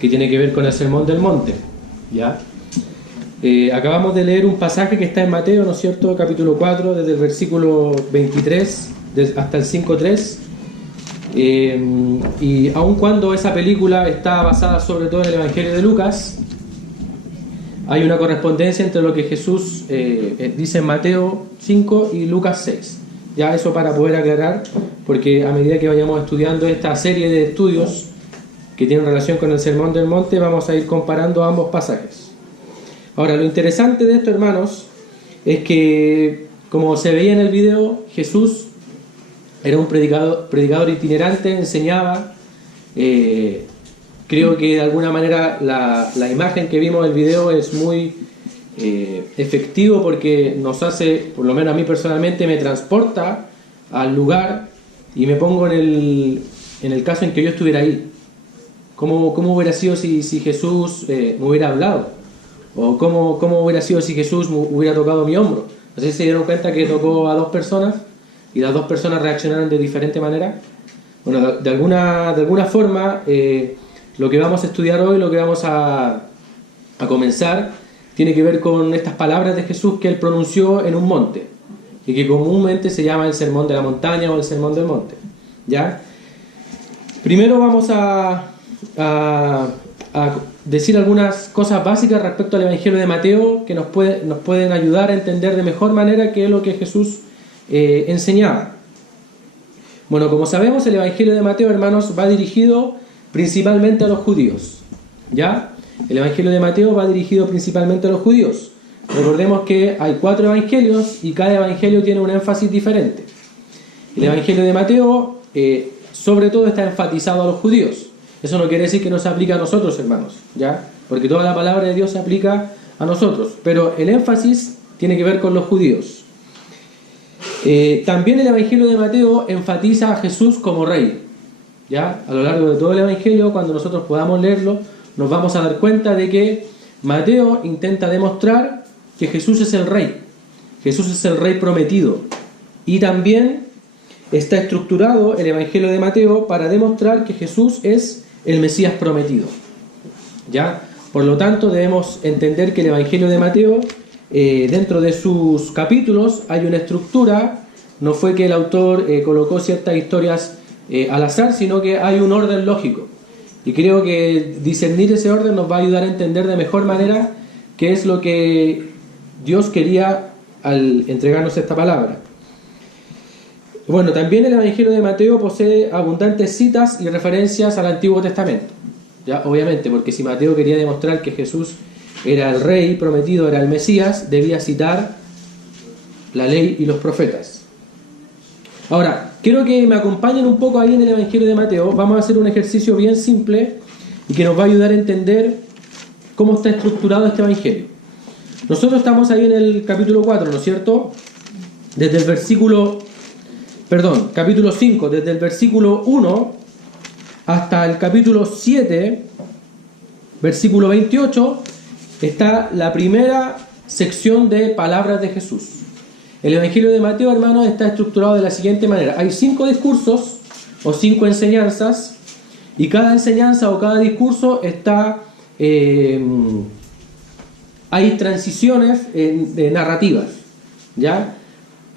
que tiene que ver con el Sermón del Monte, ¿ya? Acabamos de leer un pasaje que está en Mateo, ¿no es cierto?, capítulo 4, desde el versículo 23 hasta el 5.3. Y aun cuando esa película está basada sobre todo en el Evangelio de Lucas, hay una correspondencia entre lo que Jesús dice en Mateo 5 y Lucas 6. Ya eso para poder aclarar, porque a medida que vayamos estudiando esta serie de estudios que tienen relación con el Sermón del Monte, vamos a ir comparando ambos pasajes. Ahora, lo interesante de esto, hermanos, es que, como se veía en el video, Jesús era un predicador itinerante, enseñaba. Creo que de alguna manera la imagen que vimos en el video es muy efectivo, porque nos hace, por lo menos a mí personalmente, me transporta al lugar y me pongo en el caso en que yo estuviera ahí. ¿Cómo hubiera sido si Jesús me hubiera hablado? ¿O cómo hubiera sido si Jesús hubiera tocado mi hombro? No sé si se dieron cuenta que tocó a dos personas y las dos personas reaccionaron de diferente manera. Bueno, de alguna forma, lo que vamos a estudiar hoy, lo que vamos a comenzar, tiene que ver con estas palabras de Jesús que él pronunció en un monte y que comúnmente se llama el Sermón de la Montaña o el Sermón del Monte, ¿ya? Primero vamos a decir algunas cosas básicas respecto al Evangelio de Mateo que nos pueden ayudar a entender de mejor manera qué es lo que Jesús enseñaba. Bueno, como sabemos, el Evangelio de Mateo, hermanos, va dirigido principalmente a los judíos, ¿ya? El Evangelio de Mateo va dirigido principalmente a los judíos. Recordemos que hay 4 evangelios y cada evangelio tiene un énfasis diferente. El Evangelio de Mateo, sobre todo, está enfatizado a los judíos. Eso no quiere decir que no se aplique a nosotros, hermanos, ¿ya? Porque toda la palabra de Dios se aplica a nosotros, pero el énfasis tiene que ver con los judíos. También el Evangelio de Mateo enfatiza a Jesús como rey, ¿ya? A lo largo de todo el Evangelio, cuando nosotros podamos leerlo, nos vamos a dar cuenta de que Mateo intenta demostrar que Jesús es el rey. Jesús es el rey prometido. Y también está estructurado el Evangelio de Mateo para demostrar que Jesús es el Mesías prometido, ¿ya? Por lo tanto, debemos entender que el Evangelio de Mateo, dentro de sus capítulos, hay una estructura. No fue que el autor colocó ciertas historias al azar, sino que hay un orden lógico. Y creo que discernir ese orden nos va a ayudar a entender de mejor manera qué es lo que Dios quería al entregarnos esta palabra. Bueno, también el Evangelio de Mateo posee abundantes citas y referencias al Antiguo Testamento, ¿ya? Obviamente, porque si Mateo quería demostrar que Jesús era el rey prometido, era el Mesías, debía citar la ley y los profetas. Ahora, quiero que me acompañen un poco ahí en el Evangelio de Mateo. Vamos a hacer un ejercicio bien simple y que nos va a ayudar a entender cómo está estructurado este Evangelio. Nosotros estamos ahí en el capítulo 4, ¿no es cierto? Desde el capítulo 5, desde el versículo 1 hasta el capítulo 7, versículo 28, está la primera sección de palabras de Jesús. El Evangelio de Mateo, hermanos, está estructurado de la siguiente manera. Hay 5 discursos o 5 enseñanzas, y cada enseñanza o cada discurso está... hay transiciones narrativas, ¿ya?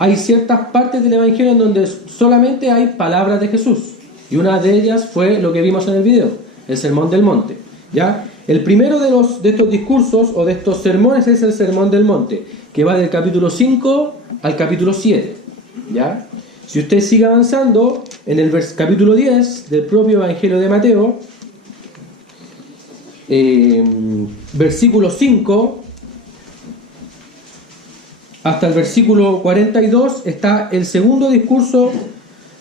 Hay ciertas partes del Evangelio en donde solamente hay palabras de Jesús, y una de ellas fue lo que vimos en el video, el Sermón del Monte, ¿ya? El primero de estos discursos o de estos sermones es el Sermón del Monte, que va del capítulo 5 al capítulo 7, ¿ya? Si usted sigue avanzando, en el capítulo 10 del propio Evangelio de Mateo, versículo 5 hasta el versículo 42 está el segundo discurso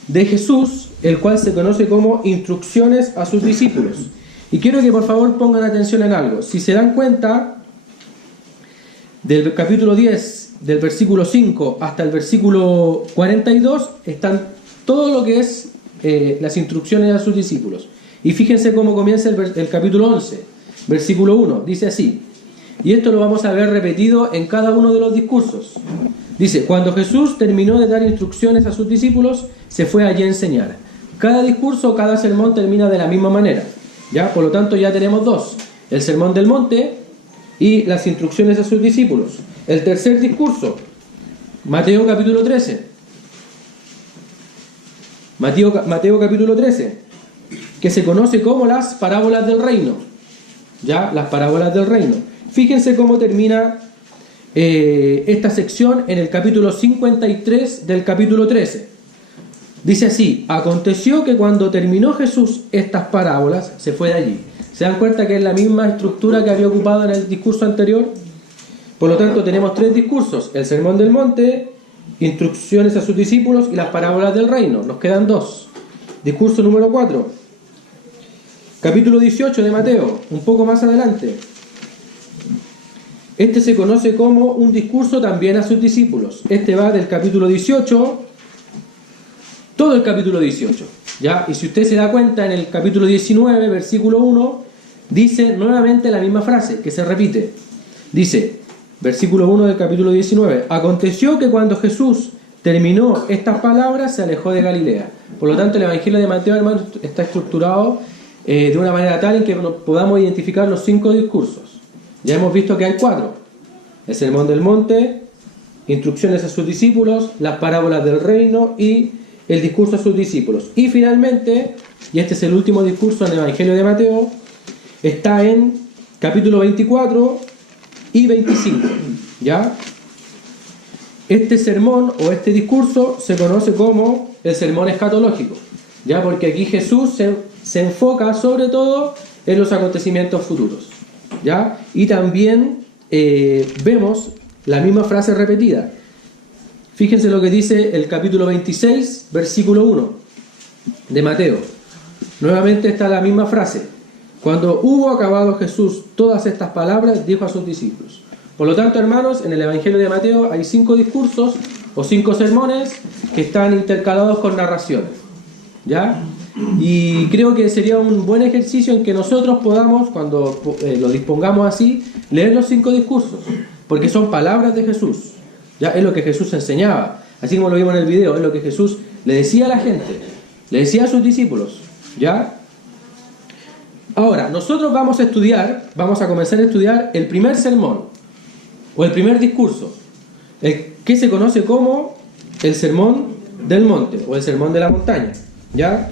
de Jesús, el cual se conoce como instrucciones a sus discípulos. Y quiero que por favor pongan atención en algo. Si se dan cuenta, del capítulo 10, del versículo 5 hasta el versículo 42, están todo lo que es las instrucciones a sus discípulos. Y fíjense cómo comienza el capítulo 11, versículo 1. Dice así, y esto lo vamos a ver repetido en cada uno de los discursos. Dice, cuando Jesús terminó de dar instrucciones a sus discípulos, se fue allí a enseñar. Cada discurso, cada sermón termina de la misma manera. ¿Ya? Por lo tanto ya tenemos dos: el Sermón del Monte y las instrucciones a sus discípulos. El tercer discurso, Mateo capítulo 13. Mateo capítulo 13, que se conoce como las parábolas del reino. ¿Ya? Las parábolas del reino. Fíjense cómo termina esta sección en el capítulo 53 del capítulo 13. Dice así: aconteció que cuando terminó Jesús estas parábolas, se fue de allí. ¿Se dan cuenta que es la misma estructura que había ocupado en el discurso anterior? Por lo tanto, tenemos tres discursos: el Sermón del Monte, instrucciones a sus discípulos y las parábolas del reino. Nos quedan dos. Discurso número 4, capítulo 18 de Mateo, un poco más adelante. Este se conoce como un discurso también a sus discípulos. Este va del capítulo 18, todo el capítulo 18. ¿Ya? Y si usted se da cuenta, en el capítulo 19, versículo 1, dice nuevamente la misma frase, que se repite. Dice, versículo 1 del capítulo 19: aconteció que cuando Jesús terminó estas palabras, se alejó de Galilea. Por lo tanto, el Evangelio de Mateo, hermanos, está estructurado de una manera tal en que podamos identificar los 5 discursos. Ya hemos visto que hay 4: el Sermón del Monte, instrucciones a sus discípulos, las parábolas del reino y el discurso a sus discípulos. Y finalmente, y este es el último discurso en el Evangelio de Mateo, está en capítulo 24 y 25. ¿Ya? Este sermón o este discurso se conoce como el sermón escatológico, ¿ya? Porque aquí Jesús se enfoca sobre todo en los acontecimientos futuros, ¿ya? Y también vemos la misma frase repetida. Fíjense lo que dice el capítulo 26, versículo 1 de Mateo. Nuevamente está la misma frase: cuando hubo acabado Jesús todas estas palabras, dijo a sus discípulos. Por lo tanto, hermanos, en el Evangelio de Mateo hay 5 discursos o 5 sermones que están intercalados con narraciones, ¿ya? Y creo que sería un buen ejercicio en que nosotros podamos, cuando lo dispongamos así, leer los 5 discursos, porque son palabras de Jesús, ¿ya? Es lo que Jesús enseñaba, así como lo vimos en el video, es lo que Jesús le decía a la gente, le decía a sus discípulos, ¿ya? Ahora, nosotros vamos a comenzar a estudiar el primer sermón, o el primer discurso, el que se conoce como el Sermón del Monte, o el Sermón de la Montaña, ¿ya?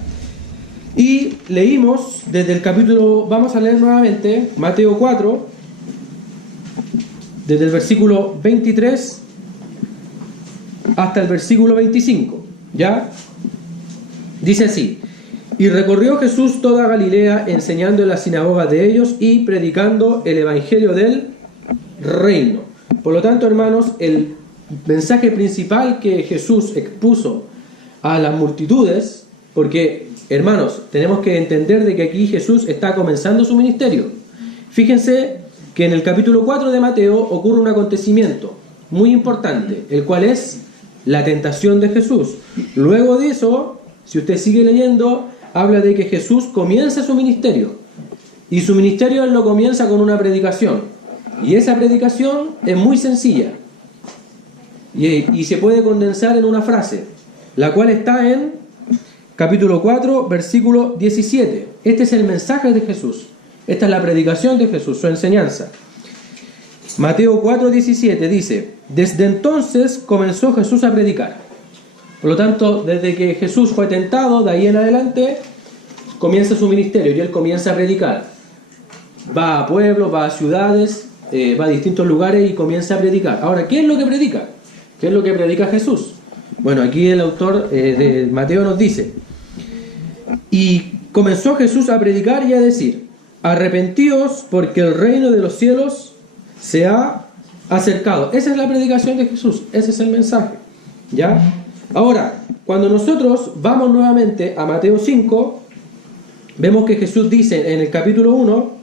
Y leímos desde el capítulo, vamos a leer nuevamente, Mateo 4, desde el versículo 23 hasta el versículo 25, ¿ya? Dice así: y recorrió Jesús toda Galilea, enseñando en las sinagogas de ellos y predicando el evangelio del reino. Por lo tanto, hermanos, el mensaje principal que Jesús expuso a las multitudes, porque, hermanos, tenemos que entender de que aquí Jesús está comenzando su ministerio. Fíjense que en el capítulo 4 de Mateo ocurre un acontecimiento muy importante, el cual es la tentación de Jesús. Luego de eso, si usted sigue leyendo, habla de que Jesús comienza su ministerio, y su ministerio él lo comienza con una predicación, y esa predicación es muy sencilla y se puede condensar en una frase, la cual está en capítulo 4, versículo 17. Este es el mensaje de Jesús, esta es la predicación de Jesús, su enseñanza. Mateo 4, 17 dice: desde entonces comenzó Jesús a predicar. Por lo tanto, desde que Jesús fue tentado, de ahí en adelante comienza su ministerio y él comienza a predicar. Va a pueblos, va a ciudades, va a distintos lugares y comienza a predicar. Ahora, ¿qué es lo que predica? ¿Qué es lo que predica Jesús? Bueno, aquí el autor de Mateo nos dice: y comenzó Jesús a predicar y a decir: arrepentíos, porque el reino de los cielos se ha acercado. Esa es la predicación de Jesús, ese es el mensaje, ¿ya? Ahora, cuando nosotros vamos nuevamente a Mateo 5, vemos que Jesús dice en el capítulo 1: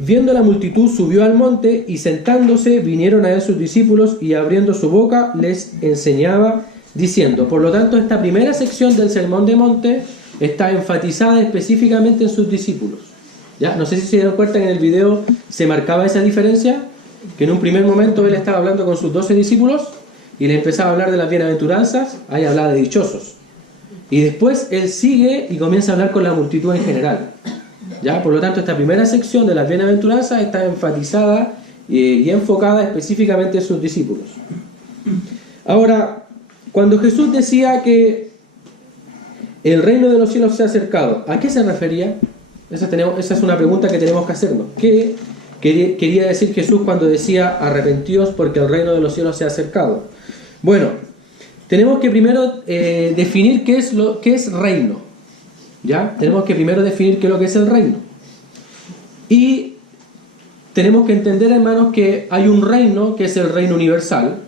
viendo la multitud, subió al monte, y sentándose vinieron a él sus discípulos, y abriendo su boca les enseñaba diciendo. Por lo tanto, esta primera sección del Sermón de Monte está enfatizada específicamente en sus discípulos, ¿ya? No sé si se dieron cuenta que en el video se marcaba esa diferencia, que en un primer momento él estaba hablando con sus 12 discípulos y le empezaba a hablar de las bienaventuranzas, ahí hablaba de dichosos. Y después Él sigue y comienza a hablar con la multitud en general. ¿Ya? Por lo tanto, esta primera sección de las bienaventuranzas está enfatizada y enfocada específicamente en sus discípulos. Ahora, cuando Jesús decía que el reino de los cielos se ha acercado, ¿a qué se refería? Esa es una pregunta que tenemos que hacernos. ¿Qué quería decir Jesús cuando decía arrepentíos porque el reino de los cielos se ha acercado? Bueno, tenemos que primero definir qué es reino. ¿Ya? Tenemos que primero definir qué es lo que es el reino. Y tenemos que entender, hermanos, que hay un reino que es el reino universal,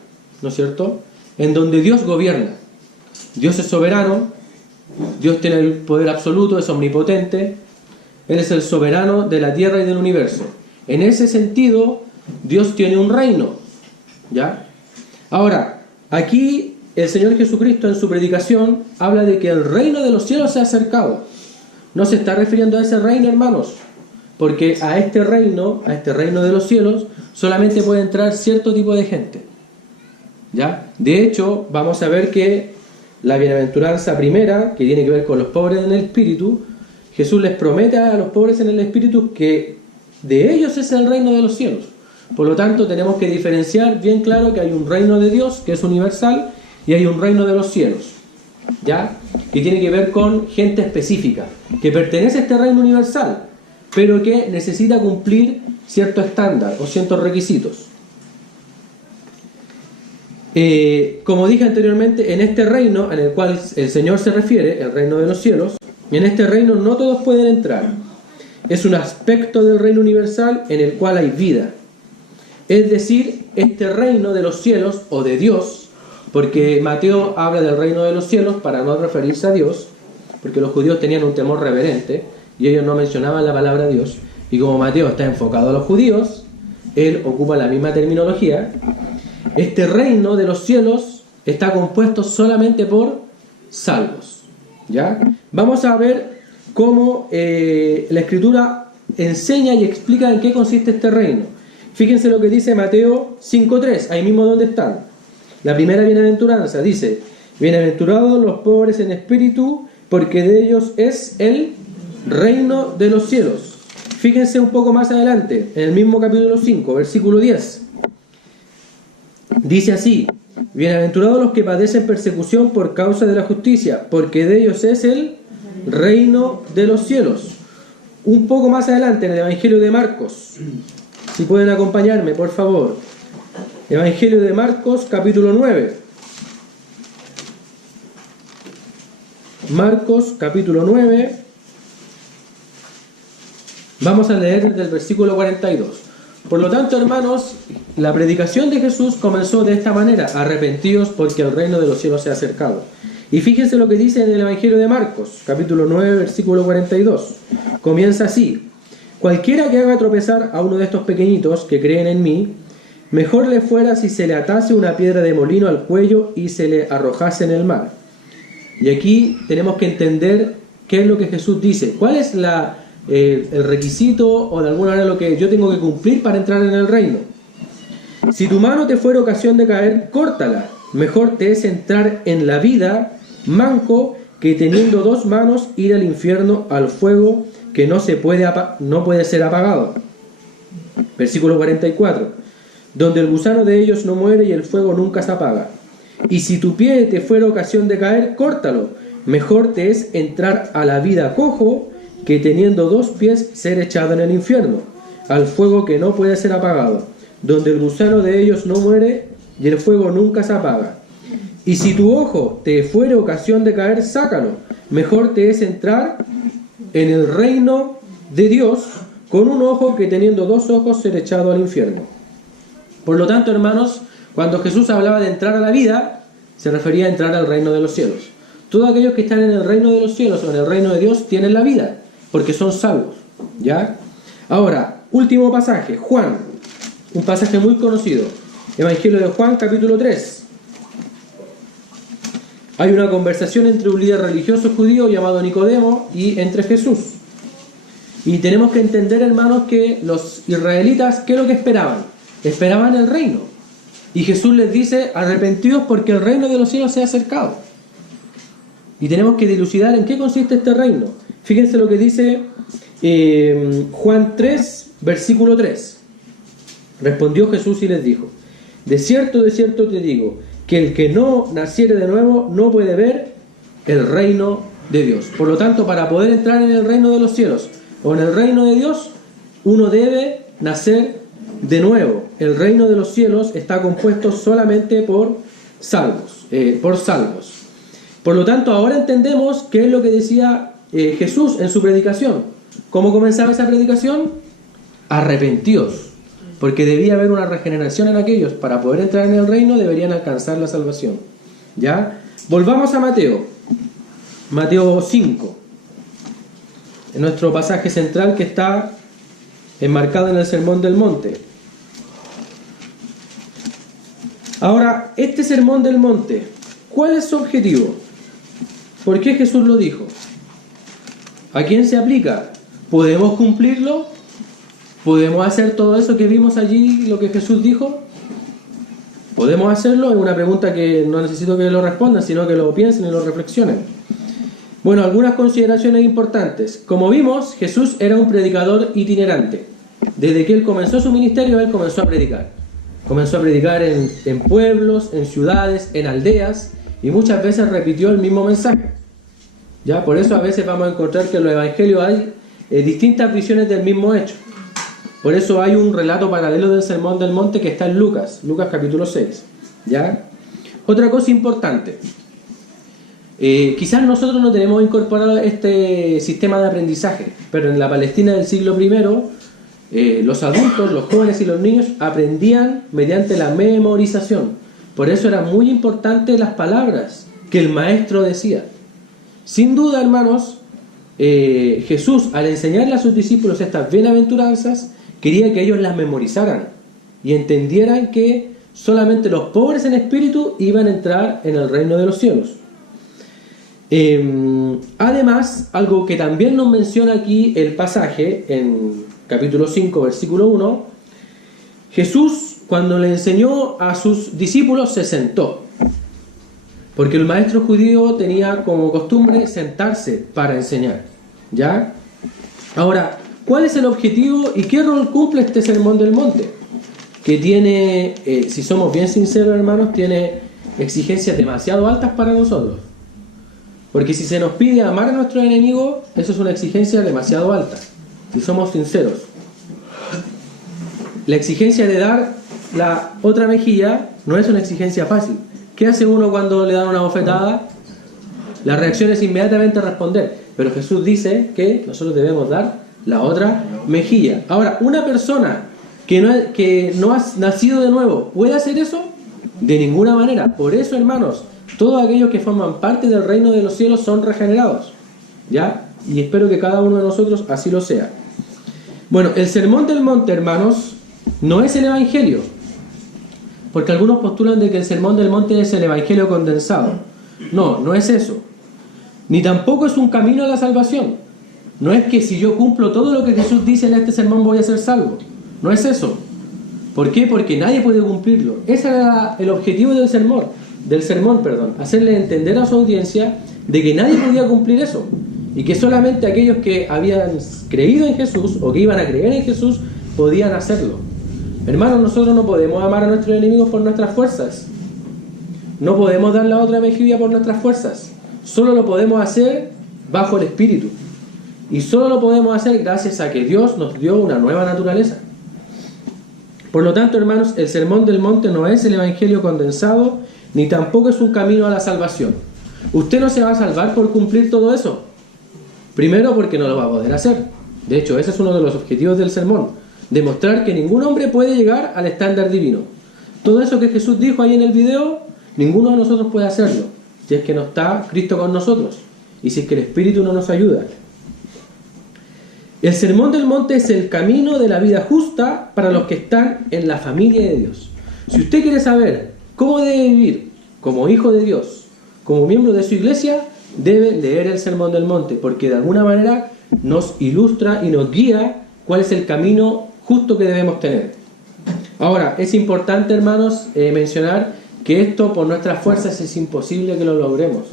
¿no es cierto?, en donde Dios gobierna. Dios es soberano, Dios tiene el poder absoluto, es omnipotente, Él es el soberano de la tierra y del universo. En ese sentido, Dios tiene un reino, ¿ya? Ahora, aquí el Señor Jesucristo en su predicación habla de que el reino de los cielos se ha acercado. No se está refiriendo a ese reino, hermanos, porque a este reino de los cielos, solamente puede entrar cierto tipo de gente, ¿ya? De hecho, vamos a ver que la bienaventuranza primera, que tiene que ver con los pobres en el espíritu, Jesús les promete a los pobres en el espíritu que de ellos es el reino de los cielos. Por lo tanto, tenemos que diferenciar bien claro que hay un reino de Dios, que es universal, y hay un reino de los cielos, ¿ya? Que tiene que ver con gente específica, que pertenece a este reino universal, pero que necesita cumplir cierto estándar o ciertos requisitos. Como dije anteriormente, en este reino en el cual el Señor se refiere, el reino de los cielos, en este reino no todos pueden entrar. Es un aspecto del reino universal en el cual hay vida. Es decir, este reino de los cielos o de Dios, porque Mateo habla del reino de los cielos para no referirse a Dios, porque los judíos tenían un temor reverente y ellos no mencionaban la palabra Dios, y como Mateo está enfocado a los judíos, él ocupa la misma terminología. Este reino de los cielos está compuesto solamente por salvos, ¿ya? Vamos a ver cómo la Escritura enseña y explica en qué consiste este reino. Fíjense lo que dice Mateo 5.3, ahí mismo donde están. La primera bienaventuranza dice: bienaventurados los pobres en espíritu, porque de ellos es el reino de los cielos. Fíjense un poco más adelante, en el mismo capítulo 5, versículo 10. Dice así: bienaventurados los que padecen persecución por causa de la justicia, porque de ellos es el reino de los cielos. Un poco más adelante, en el Evangelio de Marcos, si pueden acompañarme, por favor. Evangelio de Marcos, capítulo 9. Marcos, capítulo 9. Vamos a leer desde el versículo 42. Por lo tanto, hermanos, la predicación de Jesús comenzó de esta manera: arrepentíos porque el reino de los cielos se ha acercado. Y fíjense lo que dice en el Evangelio de Marcos, capítulo 9, versículo 42. Comienza así: cualquiera que haga tropezar a uno de estos pequeñitos que creen en mí, mejor le fuera si se le atase una piedra de molino al cuello y se le arrojase en el mar. Y aquí tenemos que entender qué es lo que Jesús dice. ¿Cuál es el requisito o de alguna manera lo que yo tengo que cumplir para entrar en el reino? Si tu mano te fuera ocasión de caer, córtala. Mejor te es entrar en la vida manco que teniendo dos manos ir al infierno, al fuego que no puede ser apagado. Versículo 44. Donde el gusano de ellos no muere y el fuego nunca se apaga. Y si tu pie te fuera ocasión de caer, córtalo. Mejor te es entrar a la vida cojo que teniendo dos pies ser echado en el infierno, al fuego que no puede ser apagado, donde el gusano de ellos no muere y el fuego nunca se apaga. Y si tu ojo te fuere ocasión de caer, sácalo. Mejor te es entrar en el reino de Dios con un ojo que teniendo dos ojos ser echado al infierno. Por lo tanto, hermanos, cuando Jesús hablaba de entrar a la vida, se refería a entrar al reino de los cielos. Todos aquellos que están en el reino de los cielos o en el reino de Dios tienen la vida, porque son salvos, ¿ya? Ahora, último pasaje, Juan, un pasaje muy conocido, Evangelio de Juan, capítulo 3. Hay una conversación entre un líder religioso judío llamado Nicodemo y entre Jesús. Y tenemos que entender, hermanos, que los israelitas, ¿qué es lo que esperaban? Esperaban el reino. Y Jesús les dice: arrepentidos porque el reino de los cielos se ha acercado. Y tenemos que dilucidar en qué consiste este reino. Fíjense lo que dice Juan 3, versículo 3. Respondió Jesús y les dijo: de cierto te digo, que el que no naciere de nuevo no puede ver el reino de Dios. Por lo tanto, para poder entrar en el reino de los cielos o en el reino de Dios, uno debe nacer de nuevo. El reino de los cielos está compuesto solamente por salvos. Por lo tanto, ahora entendemos qué es lo que decía Jesús en su predicación. ¿Cómo comenzaba esa predicación? Arrepentíos, porque debía haber una regeneración en aquellos. Para poder entrar en el reino deberían alcanzar la salvación. ¿Ya? Volvamos a Mateo 5, en nuestro pasaje central que está enmarcado en el Sermón del Monte. Ahora, este Sermón del Monte, ¿cuál es su objetivo? ¿Por qué Jesús lo dijo? ¿A quién se aplica? ¿Podemos cumplirlo? ¿Podemos hacer todo eso que vimos allí, lo que Jesús dijo? ¿Podemos hacerlo? Es una pregunta que no necesito que lo respondan, sino que lo piensen y lo reflexionen. Bueno, algunas consideraciones importantes. Como vimos, Jesús era un predicador itinerante. Desde que Él comenzó su ministerio, Él comenzó a predicar. Comenzó a predicar en pueblos, en ciudades, en aldeas, y muchas veces repitió el mismo mensaje. ¿Ya? Por eso a veces vamos a encontrar que en los evangelios hay distintas visiones del mismo hecho. Por eso hay un relato paralelo del Sermón del Monte que está en Lucas capítulo 6. ¿Ya? Otra cosa importante. Quizás nosotros no tenemos incorporado este sistema de aprendizaje, pero en la Palestina del siglo I, los adultos, los jóvenes y los niños aprendían mediante la memorización. Por eso eran muy importantes las palabras que el maestro decía. Sin duda, hermanos, Jesús, al enseñarle a sus discípulos estas bienaventuranzas, quería que ellos las memorizaran y entendieran que solamente los pobres en espíritu iban a entrar en el reino de los cielos. Además, algo que también nos menciona aquí el pasaje en capítulo 5, versículo 1, Jesús, cuando le enseñó a sus discípulos, se sentó. Porque el maestro judío tenía como costumbre sentarse para enseñar. ¿Ya? Ahora, ¿cuál es el objetivo y qué rol cumple este Sermón del Monte? Que tiene, si somos bien sinceros, hermanos, tiene exigencias demasiado altas para nosotros. Porque si se nos pide amar a nuestros enemigos, eso es una exigencia demasiado alta, si somos sinceros. La exigencia de dar la otra mejilla no es una exigencia fácil. ¿Qué hace uno cuando le dan una bofetada? La reacción es inmediatamente responder. Pero Jesús dice que nosotros debemos dar la otra mejilla. Ahora, ¿una persona que no ha nacido de nuevo puede hacer eso? De ninguna manera. Por eso, hermanos, todos aquellos que forman parte del reino de los cielos son regenerados. ¿Ya? Y espero que cada uno de nosotros así lo sea. Bueno, el Sermón del Monte, hermanos, no es el Evangelio. Porque algunos postulan de que el Sermón del Monte es el Evangelio condensado. No, no es eso. Ni tampoco es un camino a la salvación. No es que si yo cumplo todo lo que Jesús dice en este sermón voy a ser salvo. No es eso. ¿Por qué? Porque nadie puede cumplirlo. Ese era el objetivo del sermón, hacerle entender a su audiencia de que nadie podía cumplir eso. Y que solamente aquellos que habían creído en Jesús o que iban a creer en Jesús podían hacerlo. Hermanos, nosotros no podemos amar a nuestros enemigos por nuestras fuerzas. No podemos dar la otra mejilla por nuestras fuerzas. Solo lo podemos hacer bajo el Espíritu. Y solo lo podemos hacer gracias a que Dios nos dio una nueva naturaleza. Por lo tanto, hermanos, el Sermón del Monte no es el Evangelio condensado, ni tampoco es un camino a la salvación. Usted no se va a salvar por cumplir todo eso. Primero, porque no lo va a poder hacer. De hecho, ese es uno de los objetivos del sermón. Demostrar que ningún hombre puede llegar al estándar divino. Todo eso que Jesús dijo ahí en el video, ninguno de nosotros puede hacerlo, si es que no está Cristo con nosotros y si es que el Espíritu no nos ayuda. El Sermón del Monte es el camino de la vida justa para los que están en la familia de Dios. Si usted quiere saber cómo debe vivir como hijo de Dios, como miembro de su iglesia, debe leer el Sermón del Monte, porque de alguna manera nos ilustra y nos guía cuál es el camino justo que debemos tener. Ahora, es importante, hermanos, mencionar que esto por nuestras fuerzas es imposible que lo logremos.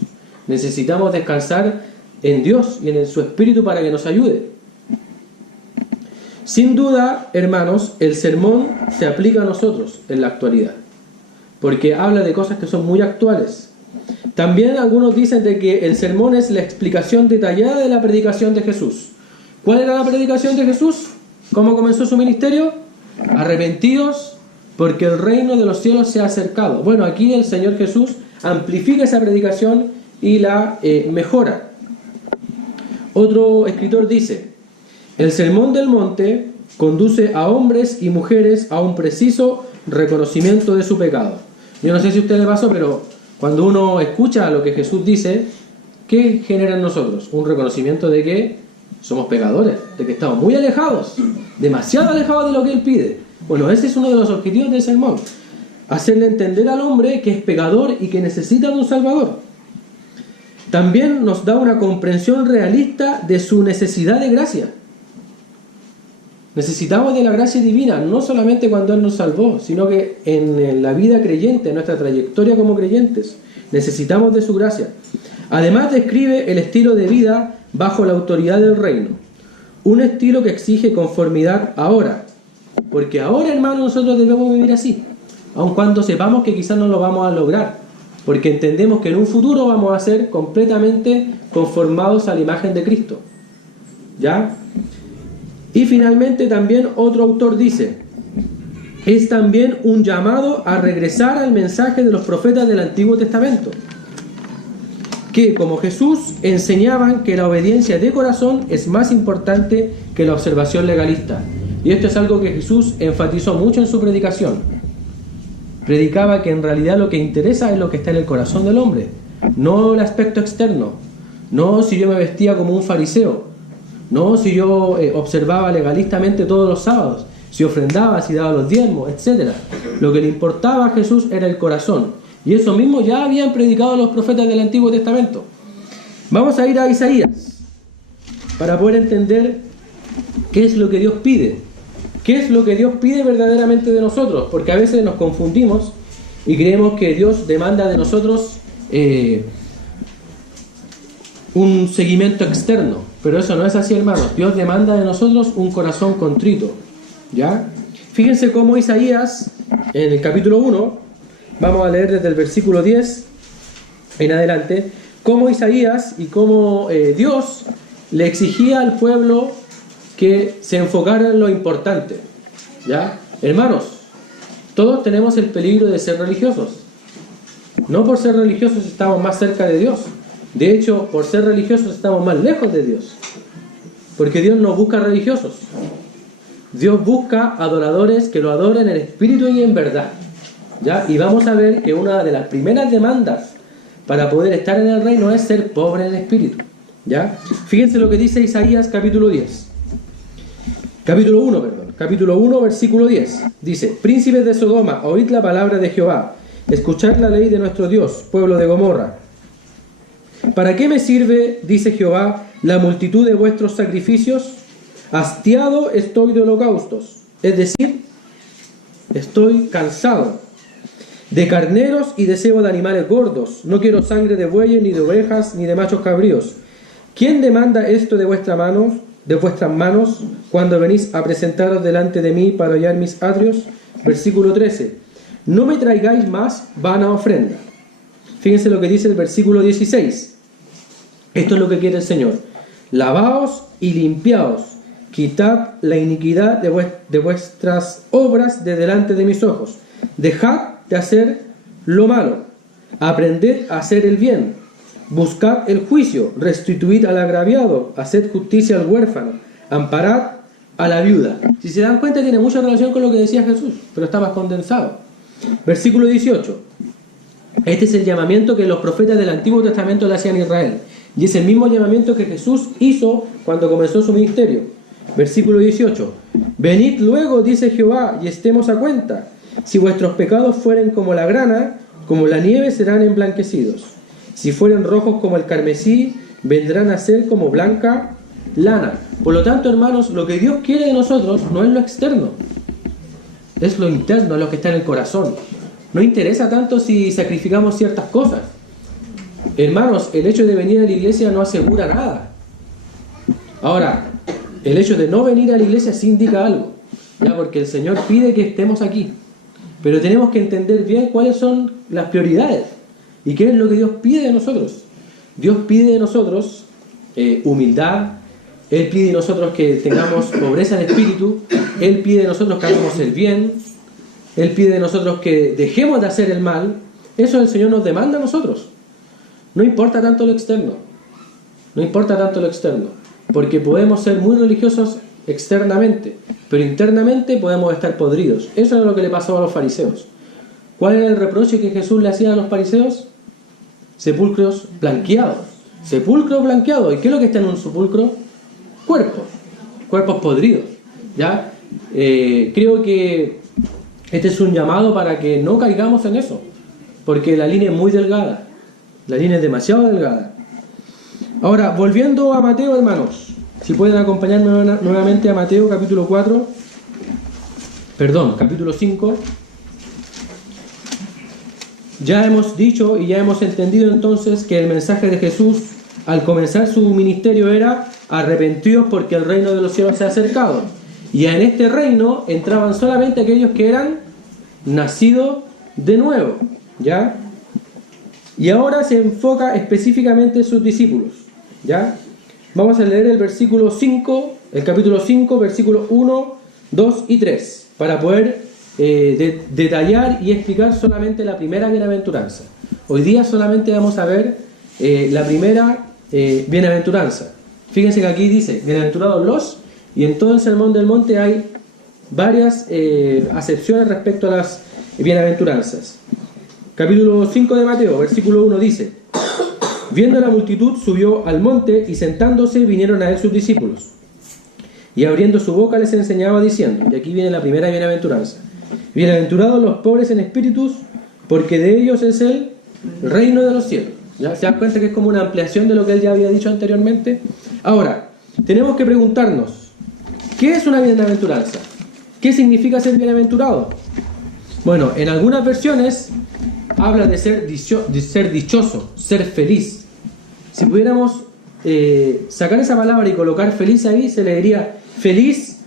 Necesitamos descansar en Dios y en su Espíritu para que nos ayude. Sin duda, hermanos, el sermón se aplica a nosotros en la actualidad, porque habla de cosas que son muy actuales. También algunos dicen de que el sermón es la explicación detallada de la predicación de Jesús. ¿Cuál era la predicación de Jesús? ¿Cómo comenzó su ministerio? Arrepentidos, porque el reino de los cielos se ha acercado. Bueno, aquí el Señor Jesús amplifica esa predicación y la mejora. Otro escritor dice: el sermón del monte conduce a hombres y mujeres a un preciso reconocimiento de su pecado. Yo no sé si a usted le pasó, pero cuando uno escucha lo que Jesús dice, ¿qué genera en nosotros? Un reconocimiento de que somos pecadores, de que estamos muy alejados, demasiado alejados de lo que Él pide. Bueno, ese es uno de los objetivos del sermón: hacerle entender al hombre que es pecador y que necesita de un Salvador. También nos da una comprensión realista de su necesidad de gracia. Necesitamos de la gracia divina, no solamente cuando Él nos salvó, sino que en la vida creyente, en nuestra trayectoria como creyentes, necesitamos de su gracia. Además, describe el estilo de vida bajo la autoridad del reino. Un estilo que exige conformidad ahora. Porque ahora, hermanos, nosotros debemos vivir así, aun cuando sepamos que quizás no lo vamos a lograr, porque entendemos que en un futuro vamos a ser completamente conformados a la imagen de Cristo. ¿Ya? Y finalmente también otro autor dice: es también un llamado a regresar al mensaje de los profetas del Antiguo Testamento, que como Jesús enseñaban que la obediencia de corazón es más importante que la observación legalista. Y esto es algo que Jesús enfatizó mucho en su predicación. Predicaba que en realidad lo que interesa es lo que está en el corazón del hombre, no el aspecto externo, no si yo me vestía como un fariseo, no si yo observaba legalistamente todos los sábados, si ofrendaba, si daba los diezmos, etc. Lo que le importaba a Jesús era el corazón. Y eso mismo ya habían predicado los profetas del Antiguo Testamento. Vamos a ir a Isaías para poder entender qué es lo que Dios pide. ¿Qué es lo que Dios pide verdaderamente de nosotros? Porque a veces nos confundimos y creemos que Dios demanda de nosotros un seguimiento externo. Pero eso no es así, hermanos. Dios demanda de nosotros un corazón contrito. ¿Ya? Fíjense cómo Isaías, en el capítulo 1, vamos a leer desde el versículo 10 en adelante, cómo Isaías y cómo Dios le exigía al pueblo que se enfocara en lo importante. ¿Ya? Hermanos, todos tenemos el peligro de ser religiosos. No por ser religiosos estamos más cerca de Dios. De hecho, por ser religiosos estamos más lejos de Dios. Porque Dios no busca religiosos. Dios busca adoradores que lo adoren en espíritu y en verdad. ¿Ya? Y vamos a ver que una de las primeras demandas para poder estar en el reino es ser pobre en espíritu. ¿Ya? Fíjense lo que dice Isaías capítulo 10. Capítulo 1, versículo 10. Dice: príncipes de Sodoma, oíd la palabra de Jehová. Escuchad la ley de nuestro Dios, pueblo de Gomorra. ¿Para qué me sirve, dice Jehová, la multitud de vuestros sacrificios? Hastiado estoy de holocaustos, es decir, estoy cansado de carneros y de cebo de animales gordos. No quiero sangre de bueyes, ni de ovejas, ni de machos cabríos. ¿Quién demanda esto de vuestras manos, cuando venís a presentaros delante de mí para hollar mis atrios? Versículo 13. No me traigáis más vana ofrenda. Fíjense lo que dice el versículo 16. Esto es lo que quiere el Señor. Lavaos y limpiaos, quitad la iniquidad de vuestras obras de delante de mis ojos. Dejad de hacer lo malo, aprended a hacer el bien, buscad el juicio, restituid al agraviado, haced justicia al huérfano, amparad a la viuda. Si se dan cuenta, tiene mucha relación con lo que decía Jesús, pero está más condensado. Versículo 18. Este es el llamamiento que los profetas del Antiguo Testamento le hacían a Israel. Y es el mismo llamamiento que Jesús hizo cuando comenzó su ministerio. Versículo 18. Venid luego, dice Jehová, y estemos a cuenta. Si vuestros pecados fueren como la grana, como la nieve serán emblanquecidos. Si fueren rojos como el carmesí, vendrán a ser como blanca lana. Por lo tanto, hermanos, lo que Dios quiere de nosotros no es lo externo, es lo interno, es lo que está en el corazón. No interesa tanto si sacrificamos ciertas cosas. Hermanos, el hecho de venir a la iglesia no asegura nada. Ahora, el hecho de no venir a la iglesia sí indica algo, ¿ya? Porque el Señor pide que estemos aquí. Pero tenemos que entender bien cuáles son las prioridades y qué es lo que Dios pide de nosotros. Dios pide de nosotros humildad. Él pide de nosotros que tengamos pobreza de espíritu. Él pide de nosotros que hagamos el bien. Él pide de nosotros que dejemos de hacer el mal. Eso el Señor nos demanda a nosotros. No importa tanto lo externo. No importa tanto lo externo. Porque podemos ser muy religiosos externamente, pero internamente podemos estar podridos. Eso es lo que le pasó a los fariseos. ¿Cuál era el reproche que Jesús le hacía a los fariseos? Sepulcros blanqueados. Sepulcros blanqueados. ¿Y qué es lo que está en un sepulcro? Cuerpos podridos. ¿Ya? Creo que este es un llamado para que no caigamos en eso, porque la línea es muy delgada. La línea es demasiado delgada. Ahora, volviendo a Mateo, hermanos, si pueden acompañarme nuevamente a Mateo capítulo 5. Ya hemos dicho y ya hemos entendido entonces que el mensaje de Jesús al comenzar su ministerio era: arrepentíos porque el reino de los cielos se ha acercado. Y en este reino entraban solamente aquellos que eran nacidos de nuevo, ¿ya? Y ahora se enfoca específicamente en sus discípulos, ¿ya? Vamos a leer el versículo 5, el capítulo 5, versículos 1, 2 y 3, para poder detallar y explicar solamente la primera bienaventuranza. Hoy día solamente vamos a ver la primera bienaventuranza. Fíjense que aquí dice, bienaventurados los, y en todo el Sermón del Monte hay varias acepciones respecto a las bienaventuranzas. Capítulo 5 de Mateo, versículo 1 dice: viendo la multitud, subió al monte, y sentándose vinieron a él sus discípulos. Y abriendo su boca les enseñaba diciendo, y aquí viene la primera bienaventuranza: bienaventurados los pobres en espíritus, porque de ellos es el reino de los cielos. ¿Ya? ¿Se dan cuenta que es como una ampliación de lo que él ya había dicho anteriormente? Ahora, tenemos que preguntarnos, ¿qué es una bienaventuranza? ¿Qué significa ser bienaventurado? Bueno, en algunas versiones habla de ser dichoso, ser feliz. Si pudiéramos sacar esa palabra y colocar feliz ahí, se le diría felices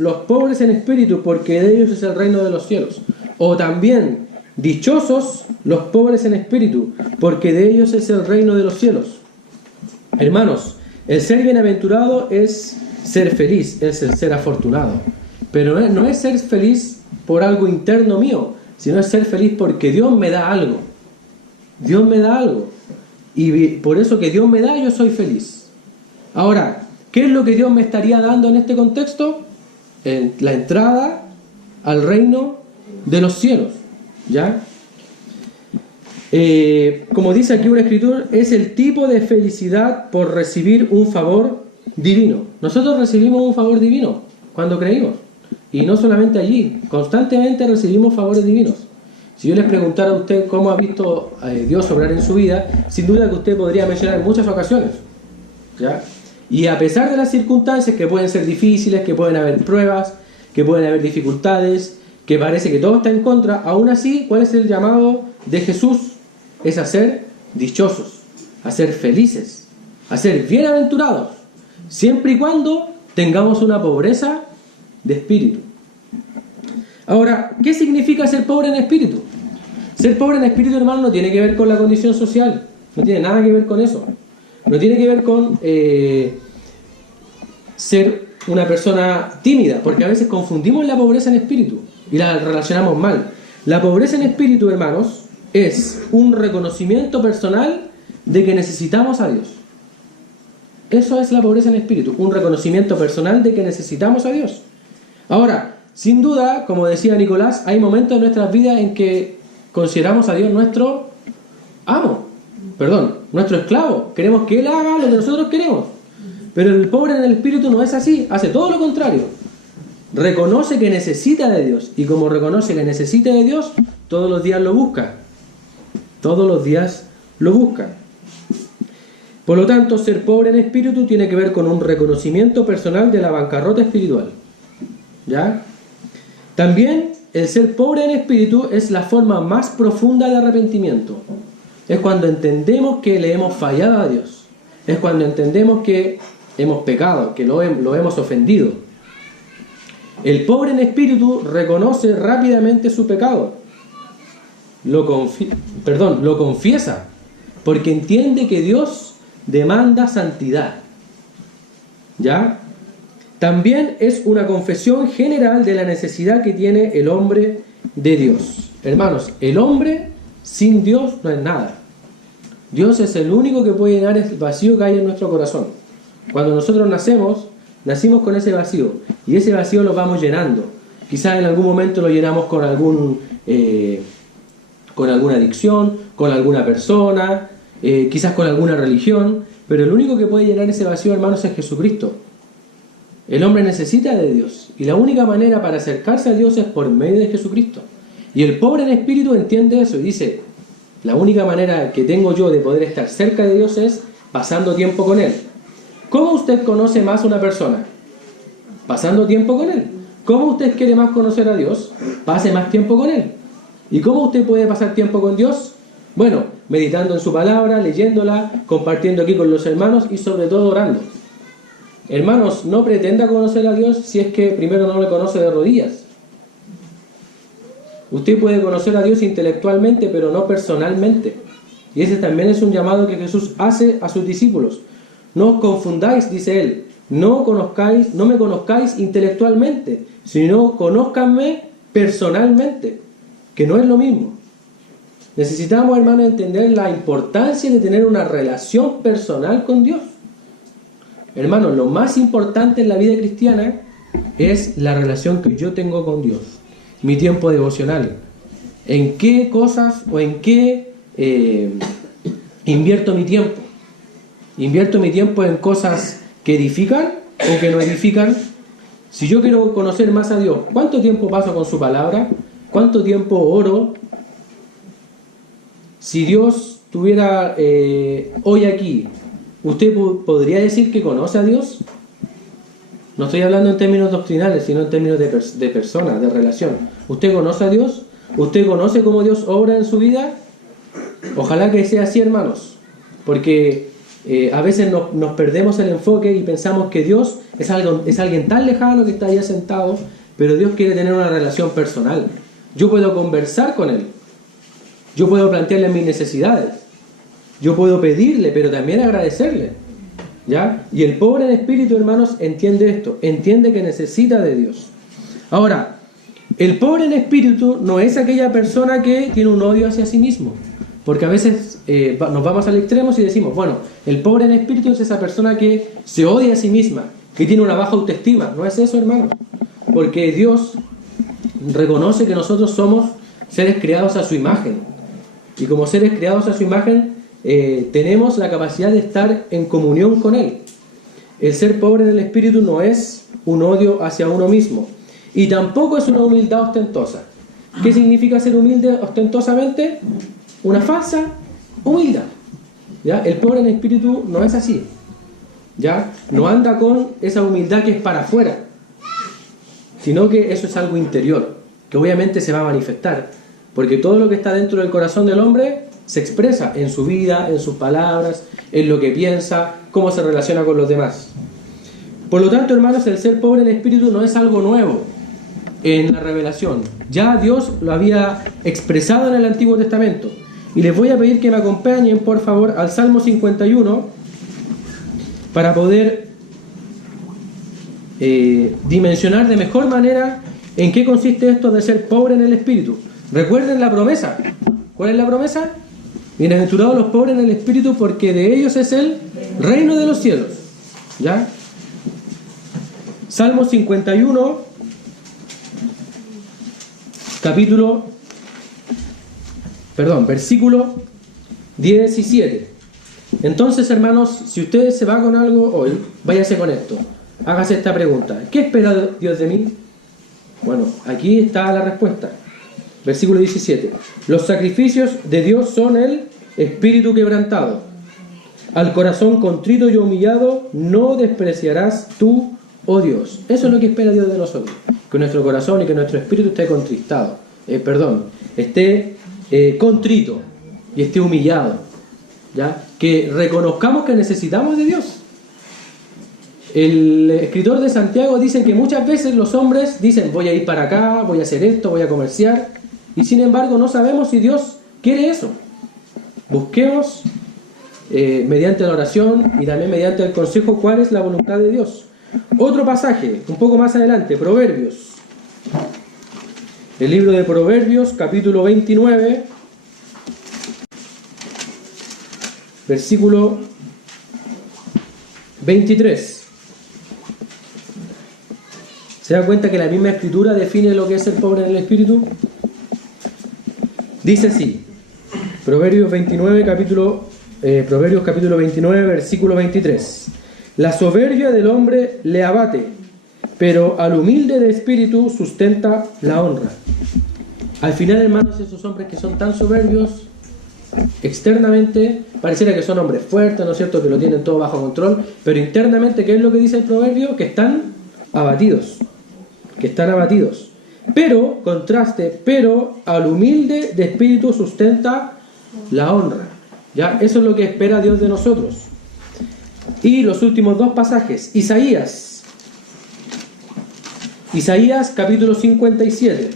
los pobres en espíritu, porque de ellos es el reino de los cielos. O también dichosos los pobres en espíritu, porque de ellos es el reino de los cielos. Hermanos, el ser bienaventurado es ser feliz, es el ser afortunado. Pero no es ser feliz por algo interno mío, sino es ser feliz porque Dios me da algo. Dios me da algo. Y por eso que Dios me da, yo soy feliz. Ahora, ¿qué es lo que Dios me estaría dando en este contexto? La entrada al reino de los cielos. ¿Ya? Como dice aquí un escritor, es el tipo de felicidad por recibir un favor divino. Nosotros recibimos un favor divino cuando creímos. Y no solamente allí, constantemente recibimos favores divinos. Si yo les preguntara a usted cómo ha visto a Dios obrar en su vida, sin duda que usted podría mencionar muchas ocasiones, ¿ya? Y a pesar de las circunstancias que pueden ser difíciles, que pueden haber pruebas, que pueden haber dificultades, que parece que todo está en contra, aún así, ¿cuál es el llamado de Jesús? Es a ser dichosos, a ser felices, a ser bienaventurados, siempre y cuando tengamos una pobreza de espíritu. Ahora, ¿qué significa ser pobre en espíritu? Ser pobre en espíritu, hermano, no tiene que ver con la condición social, no tiene nada que ver con eso. No tiene que ver con ser una persona tímida, porque a veces confundimos la pobreza en espíritu y la relacionamos mal. La pobreza en espíritu, hermanos, es un reconocimiento personal de que necesitamos a Dios. Eso es la pobreza en espíritu, un reconocimiento personal de que necesitamos a Dios. Ahora, sin duda, como decía Nicolás, hay momentos en nuestras vidas en que consideramos a Dios nuestro nuestro esclavo. Queremos que Él haga lo que nosotros queremos. Pero el pobre en el espíritu no es así, hace todo lo contrario. Reconoce que necesita de Dios, y como reconoce que necesita de Dios, todos los días lo busca. Todos los días lo busca. Por lo tanto, ser pobre en espíritu tiene que ver con un reconocimiento personal de la bancarrota espiritual. ¿Ya? También el ser pobre en espíritu es la forma más profunda de arrepentimiento. Es cuando entendemos que le hemos fallado a Dios. Es cuando entendemos que hemos pecado, que lo hemos ofendido. El pobre en espíritu reconoce rápidamente su pecado. Lo confiesa, porque entiende que Dios demanda santidad. ¿Ya? También es una confesión general de la necesidad que tiene el hombre de Dios. Hermanos, el hombre sin Dios no es nada. Dios es el único que puede llenar el vacío que hay en nuestro corazón. Cuando nosotros nacimos con ese vacío, y ese vacío lo vamos llenando. Quizás en algún momento lo llenamos con alguna adicción, con alguna persona, quizás con alguna religión, pero el único que puede llenar ese vacío, hermanos, es Jesucristo. El hombre necesita de Dios, y la única manera para acercarse a Dios es por medio de Jesucristo. Y el pobre en espíritu entiende eso y dice, la única manera que tengo yo de poder estar cerca de Dios es pasando tiempo con Él. ¿Cómo usted conoce más a una persona? Pasando tiempo con Él. ¿Cómo usted quiere más conocer a Dios? Pase más tiempo con Él. ¿Y cómo usted puede pasar tiempo con Dios? Bueno, meditando en su palabra, leyéndola, compartiendo aquí con los hermanos y sobre todo orando. Hermanos, no pretenda conocer a Dios si es que primero no le conoce de rodillas. Usted puede conocer a Dios intelectualmente, pero no personalmente. Y ese también es un llamado que Jesús hace a sus discípulos. No os confundáis, dice Él, no me conozcáis intelectualmente, sino conózcanme personalmente, que no es lo mismo. Necesitamos, hermanos, entender la importancia de tener una relación personal con Dios. Hermanos, lo más importante en la vida cristiana es la relación que yo tengo con Dios, mi tiempo devocional. ¿En qué cosas o en qué invierto mi tiempo? ¿Invierto mi tiempo en cosas que edifican o que no edifican? Si yo quiero conocer más a Dios, ¿cuánto tiempo paso con su palabra? ¿Cuánto tiempo oro? Si Dios estuviera hoy aquí, ¿usted podría decir que conoce a Dios? No estoy hablando en términos doctrinales, sino en términos de persona, de relación. ¿Usted conoce a Dios? ¿Usted conoce cómo Dios obra en su vida? Ojalá que sea así, hermanos, porque a veces nos perdemos el enfoque y pensamos que Dios es alguien tan lejano que está allá sentado, pero Dios quiere tener una relación personal. Yo puedo conversar con Él, yo puedo plantearle mis necesidades, yo puedo pedirle, pero también agradecerle, ¿ya? Y el pobre en espíritu, hermanos, entiende esto, entiende que necesita de Dios. Ahora, el pobre en espíritu no es aquella persona que tiene un odio hacia sí mismo, porque a veces nos vamos al extremo y decimos, bueno, el pobre en espíritu es esa persona que se odia a sí misma, que tiene una baja autoestima. No es eso, hermanos, porque Dios reconoce que nosotros somos seres creados a su imagen, y como seres creados a su imagen tenemos la capacidad de estar en comunión con Él. El ser pobre en el espíritu no es un odio hacia uno mismo, y tampoco es una humildad ostentosa. ¿Qué significa ser humilde ostentosamente? Una falsa humildad, ¿ya? El pobre en espíritu no es así, ¿ya? No anda con esa humildad que es para afuera, sino que eso es algo interior, que obviamente se va a manifestar, porque todo lo que está dentro del corazón del hombre se expresa en su vida, en sus palabras, en lo que piensa, cómo se relaciona con los demás. Por lo tanto, hermanos, el ser pobre en espíritu no es algo nuevo en la revelación. Ya Dios lo había expresado en el Antiguo Testamento. Y les voy a pedir que me acompañen, por favor, al Salmo 51 para poder dimensionar de mejor manera en qué consiste esto de ser pobre en el espíritu. Recuerden la promesa. ¿Cuál es la promesa? Bienaventurados los pobres en el espíritu, porque de ellos es el reino de los cielos. ¿Ya? Salmo 51, versículo 17. Entonces, hermanos, si usted se va con algo hoy, váyase con esto. Hágase esta pregunta: ¿qué espera Dios de mí? Bueno, aquí está la respuesta. Versículo 17. Los sacrificios de Dios son el espíritu quebrantado. Al corazón contrito y humillado no despreciarás tú, oh Dios. Eso es lo que espera Dios de nosotros. Que nuestro corazón y que nuestro espíritu esté esté contrito y esté humillado. ¿ya? Que reconozcamos que necesitamos de Dios. El escritor de Santiago dice que muchas veces los hombres dicen, voy a ir para acá, voy a hacer esto, voy a comerciar, y sin embargo no sabemos si Dios quiere eso. Busquemos mediante la oración y también mediante el consejo cuál es la voluntad de Dios. Otro pasaje, un poco más adelante, Proverbios. El libro de Proverbios, capítulo 29, versículo 23. ¿Se da cuenta que la misma escritura define lo que es el pobre en el espíritu? Dice así, Proverbios capítulo 29, versículo 23. La soberbia del hombre le abate, pero al humilde de espíritu sustenta la honra. Al final, hermanos, esos hombres que son tan soberbios, externamente pareciera que son hombres fuertes, ¿no es cierto?, que lo tienen todo bajo control, pero internamente, ¿qué es lo que dice el proverbio? Que están abatidos. Pero, contraste, pero al humilde de espíritu sustenta la honra. ¿Ya? Eso es lo que espera Dios de nosotros. Y los últimos dos pasajes, Isaías capítulo 57.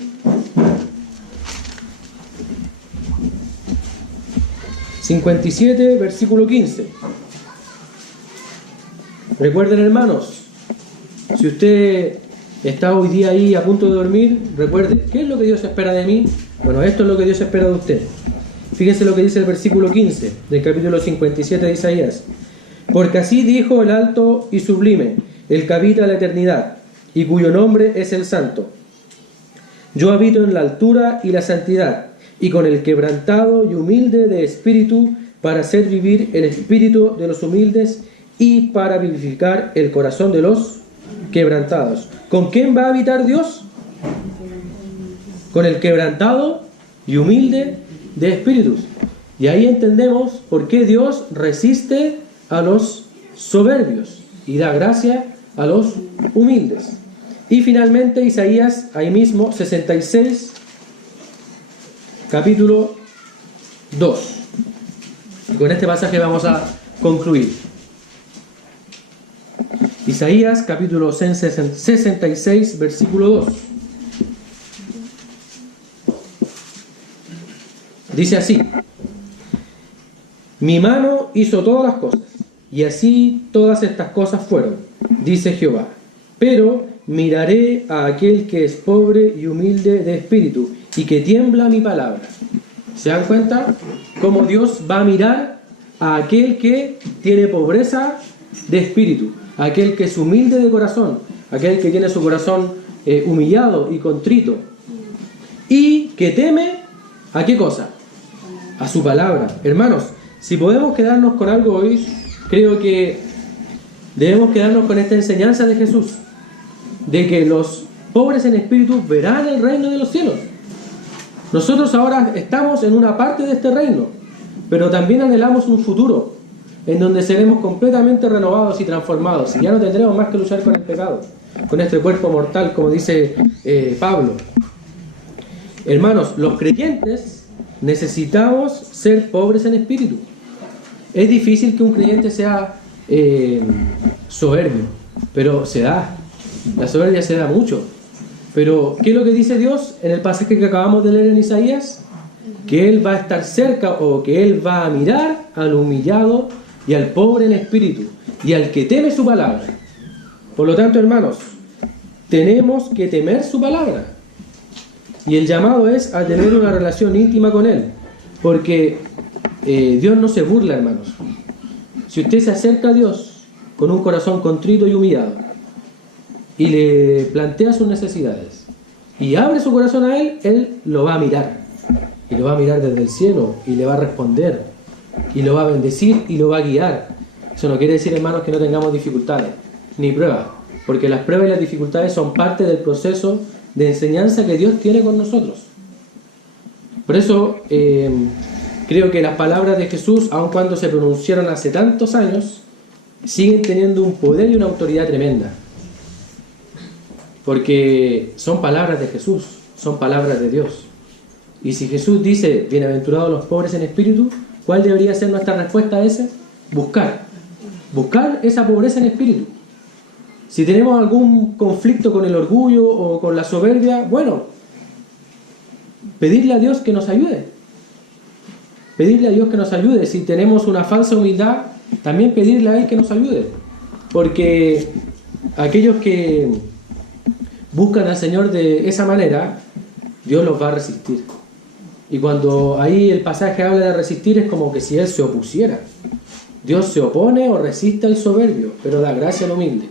Versículo 15. Recuerden, hermanos, si usted está hoy día ahí a punto de dormir, recuerde, ¿qué es lo que Dios espera de mí? Bueno, esto es lo que Dios espera de usted. Fíjense lo que dice el versículo 15 del capítulo 57 de Isaías. Porque así dijo el alto y sublime, el que habita la eternidad, y cuyo nombre es el Santo. Yo habito en la altura y la santidad, y con el quebrantado y humilde de espíritu, para hacer vivir el espíritu de los humildes y para vivificar el corazón de los quebrantados. ¿Con quién va a habitar Dios? Con el quebrantado y humilde de espíritus. Y ahí entendemos por qué Dios resiste a los soberbios y da gracia a los humildes. Y finalmente Isaías, ahí mismo, 66, capítulo 2. Y con este pasaje vamos a concluir. Isaías, capítulo 66, versículo 2. Dice así: mi mano hizo todas las cosas, y así todas estas cosas fueron, dice Jehová. Pero miraré a aquel que es pobre y humilde de espíritu, y que tiembla mi palabra. ¿Se dan cuenta cómo Dios va a mirar a aquel que tiene pobreza de espíritu? Aquel que es humilde de corazón, aquel que tiene su corazón humillado y contrito, y que teme ¿a qué cosa? A su palabra. Hermanos, si podemos quedarnos con algo hoy, creo que debemos quedarnos con esta enseñanza de Jesús, de que los pobres en espíritu verán el reino de los cielos. Nosotros ahora estamos en una parte de este reino, pero también anhelamos un futuro en donde seremos completamente renovados y transformados, y ya no tendremos más que luchar con el pecado, con este cuerpo mortal, como dice Pablo. Hermanos, los creyentes necesitamos ser pobres en espíritu. Es difícil que un creyente sea soberbio, pero se da. La soberbia se da mucho. Pero, ¿qué es lo que dice Dios en el pasaje que acabamos de leer en Isaías? Que Él va a estar cerca, o que Él va a mirar al humillado y al pobre en espíritu, y al que teme su palabra. Por lo tanto, hermanos, tenemos que temer su palabra. Y el llamado es a tener una relación íntima con Él. Porque Dios no se burla, hermanos. Si usted se acerca a Dios con un corazón contrito y humillado, y le plantea sus necesidades, y abre su corazón a Él, Él lo va a mirar. Y lo va a mirar desde el cielo, y le va a responder, y lo va a bendecir, y lo va a guiar. Eso no quiere decir, hermanos, que no tengamos dificultades, ni pruebas. Porque las pruebas y las dificultades son parte del proceso de enseñanza que Dios tiene con nosotros. Por eso creo que las palabras de Jesús, aun cuando se pronunciaron hace tantos años, siguen teniendo un poder y una autoridad tremenda. Porque son palabras de Jesús, son palabras de Dios. Y si Jesús dice, bienaventurados los pobres en espíritu, ¿Cuál debería ser nuestra respuesta a ese? Buscar esa pobreza en espíritu. Si tenemos algún conflicto con el orgullo o con la soberbia, bueno, pedirle a Dios que nos ayude. Pedirle a Dios que nos ayude. Si tenemos una falsa humildad, también pedirle a Él que nos ayude. Porque aquellos que buscan al Señor de esa manera, Dios los va a resistir. Y cuando ahí el pasaje habla de resistir, es como que si Él se opusiera. Dios se opone o resiste al soberbio, pero da gracia al humilde.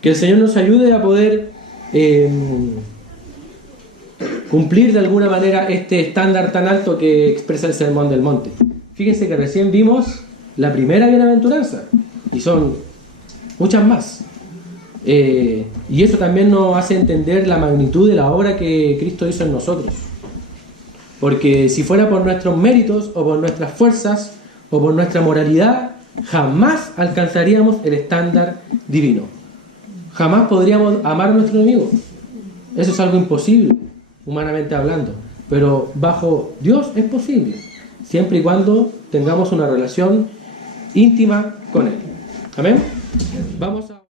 Que el Señor nos ayude a poder cumplir de alguna manera este estándar tan alto que expresa el Sermón del Monte. Fíjense que recién vimos la primera bienaventuranza, y son muchas más. Y eso también nos hace entender la magnitud de la obra que Cristo hizo en nosotros. Porque si fuera por nuestros méritos o por nuestras fuerzas o por nuestra moralidad, jamás alcanzaríamos el estándar divino. Jamás podríamos amar a nuestro enemigo. Eso es algo imposible, humanamente hablando. Pero bajo Dios es posible, siempre y cuando tengamos una relación íntima con Él. Amén. Vamos a